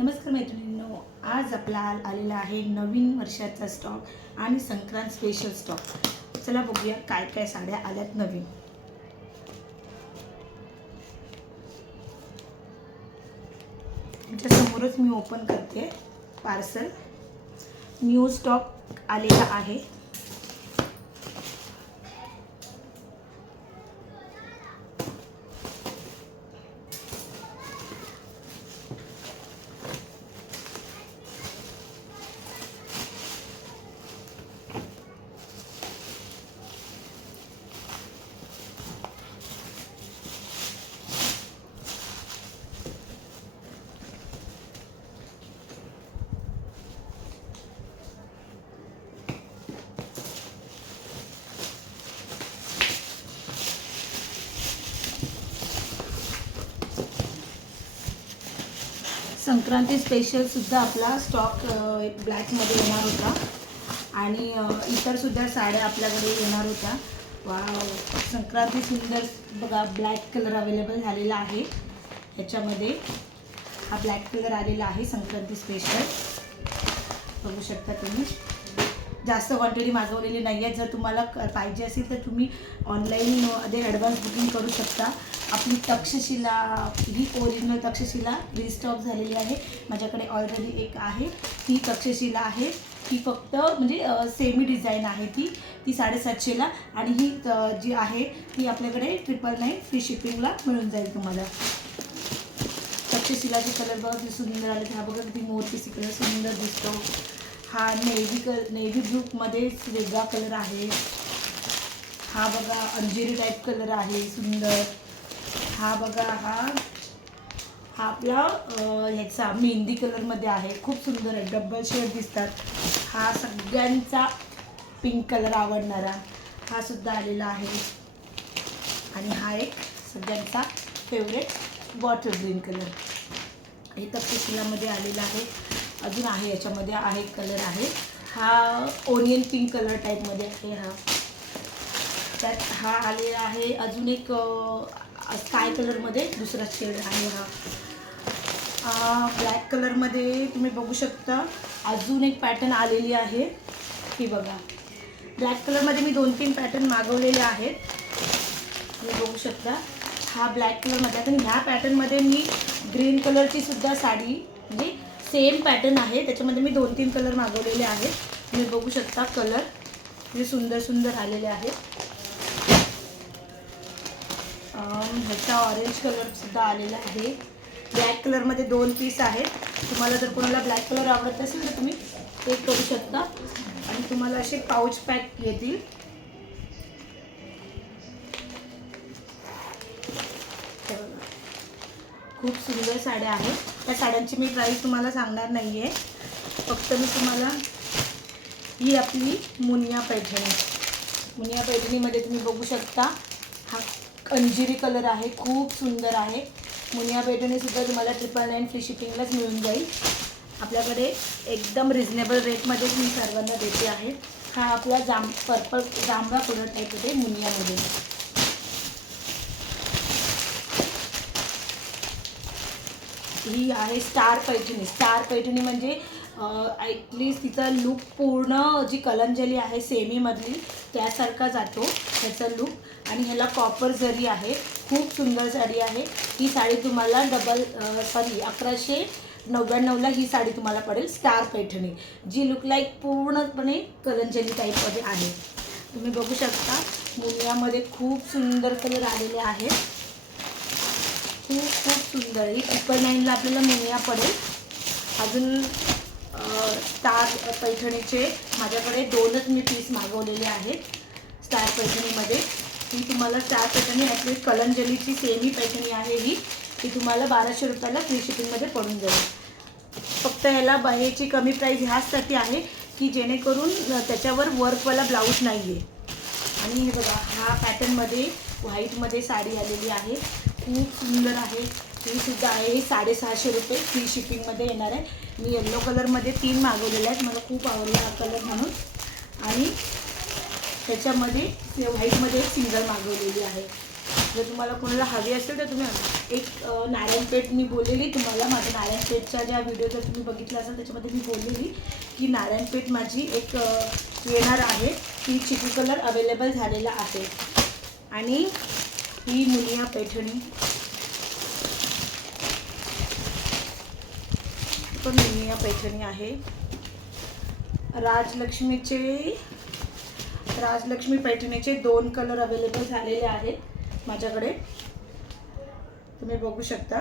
नमस्कार मैत्रिणींनो, आज आपला आलेला आहे नवीन वर्षाचा स्टॉक आणि संक्रांत स्पेशल स्टॉक। चला बघूया काय काय साड्या आल्यात नवीन। तुमच्या समोरच मी ओपन करते पार्सल। न्यू स्टॉक आलेला आहे। संक्रांती स्पेशल सुद्धा आपला स्टॉक ब्लॅकमध्ये येणार होता आणि इतर सुद्धा साड्या आपल्याकडे येणार होत्या। वाव, संक्रांती सुंदर बघा, ब्लॅक कलर अवेलेबल झालेला आहे। ह्याच्यामध्ये हा ब्लॅक कलर आलेला आहे संक्रांती स्पेशल, बघू शकता तुम्ही। जास्त क्वांटिटी मागवलेली नाही आहे। जर तुम्हाला पाहिजे असेल तर तुम्ही ऑनलाईन मध्ये ॲडव्हान्स बुकिंग करू शकता। आपली तक्षशिला ही ओरिजिनल तक्षशिला रिस्टॉक झालेली आहे। माझ्याकडे ऑलरेडी एक आहे, ती तक्षशिला आहे। ही फक्त म्हणजे सेमी डिझाईन आहे, ती 750ला, आणि ही जी आहे ती आपल्याकडे 999 फ्री शिपिंगला मिळून जाईल तुम्हाला। तक्षशिलाचे कलर बघा किती सुंदर आले। हा बघा किती मोरपीसी कलर सुंदर दिसतो। हा नेव्ही ब्लूमध्ये वेगळा कलर आहे। हा बघा अंजिरी टाईप कलर आहे सुंदर। हा बघा हा आपला ह्याचा मेहंदी कलरमध्ये आहे, खूप सुंदर आहे, डबल शेड दिसतात। हा सगळ्यांचा पिंक कलर आवडणारा हा सुद्धा आलेला आहे। आणि हा एक सगळ्यांचा फेवरेट बॉटल ग्रीन कलर, हे तक्षशिलामध्ये आलेला आहे। अजून आहे याच्यामध्ये आहे कलर आहे, हा ओनियन पिंक कलर टाईपमध्ये आहे। हा त्यात हा आलेला आहे। अजून एक स्काय कलरमध्ये दुसरा शेड आहे। हा ब्लॅक कलरमध्ये तुम्ही बघू शकता। अजून एक पॅटर्न आलेली आहे, ही बघा। ब्लॅक कलरमध्ये मी 2-3 पॅटर्न मागवलेले आहेत, तुम्ही बघू शकता। हा ब्लॅक कलरमध्ये, आता ह्या पॅटर्नमध्ये मी ग्रीन कलरची सुद्धा साडी, म्हणजे सेम पॅटर्न आहे, त्याच्यामध्ये मी 2-3 कलर मागवलेले आहेत, तुम्ही बघू शकता। कलर हे सुंदर सुंदर आलेले आहेत। ह्याचा ऑरेंज कलर सुद्धा आलेला आहे। ब्लॅक कलरमध्ये 2 पीस आहेत। तुम्हाला जर कोणाला ब्लॅक कलर आवडत असेल तर तुम्ही ते करू शकता। आणि तुम्हाला असे पाऊच पॅक येतील। खूप सुंदर साड्या आहेत। त्या साड्यांची मी प्राईस तुम्हाला सांगणार नाही आहे, फक्त मी तुम्हाला ही आपली मुनिया पैठणीमध्ये तुम्ही बघू शकता। हा अंजिरी कलर आहे, खूप सुंदर आहे। मुनिया पैठणीसुद्धा तुम्हाला 999 फ्री शिपिंगलाच मिळून जाईल। आपल्याकडे एकदम रिजनेबल रेटमध्येच मी सर्वांना देते आहे। हा आपला जांभळा कलर टाईप होते मुनियामध्ये। ही आहे स्टार पैठणी म्हणजे ॲटलिस्ट तिचा लुक पूर्ण जी कलंजली आहे सेमीमधली त्यासारखा जातो त्याचा लुक। आणि ह्याला कॉपर जरी आहे, खूप सुंदर साडी आहे ही। साडी तुम्हाला 1199ला ही साडी तुम्हाला पडेल, स्टार पैठणी, जी लुक लाईक पूर्णपणे कलंजली टाईपमध्ये आहे। तुम्ही बघू शकता मुनियामध्ये खूप सुंदर कलर आलेले आहेत, खूप सुंदर। ही 999ला आपल्याला मुनिया पडेल। अजून स्टार पैठणीचे माझ्याकडे 2च मी पीस मागवलेले आहेत स्टार पैठणीमध्ये। ही तुम्हाला स्टार पैठणी ॲटलीस्ट कलंजलीची सेमी पैठणी आहे, ही तुम्हाला 1200 रुपयाला फ्री शिपिंगमध्ये पडून जाईल। फक्त ह्याला ह्याची कमी प्राईस ह्याचसाठी आहे की जेणेकरून त्याच्यावर वर्कवाला ब्लाऊज नाही आहे। आणि हे बघा, हा पॅटर्नमध्ये व्हाईटमध्ये साडी आलेली आहे, खूप सुंदर आहे। ही सुद्धा आहे, ही 650 रुपये फ्री शिपिंगमध्ये येणार आहे। मी येल्लो कलरमध्ये 3 मागवलेले आहेत, मला खूप आवडला हा कलर म्हणून। आणि त्याच्यामध्ये व्हाईटमध्ये एक सिंगल मागवलेली आहे। जर तुम्हाला कोणाला हवी असेल तर तुम्ही एक नारायणपेठ मी बोललेली तुम्हाला, माझ्या नारायणपेठच्या ज्या व्हिडिओ जर तुम्ही बघितला असेल त्याच्यामध्ये मी बोललेली की नारायणपेठ माझी एक येणार आहे, ती चिकू कलर अवेलेबल झालेला आहे. आणि ही मुनिया पैठणी पण मुनिया पैठणी आहे. राजलक्ष्मी पैठणीचे 2 कलर अवेलेबल झालेले आहेत माझ्याकडे, तुम्ही बघू शकता.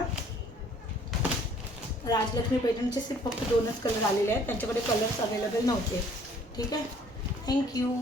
राजलक्ष्मी पैठणीचे फक्त 2च कलर आलेले आहेत, त्यांच्याकडे कलर्स अवेलेबल नव्हते. ठीक आहे, थँक्यू.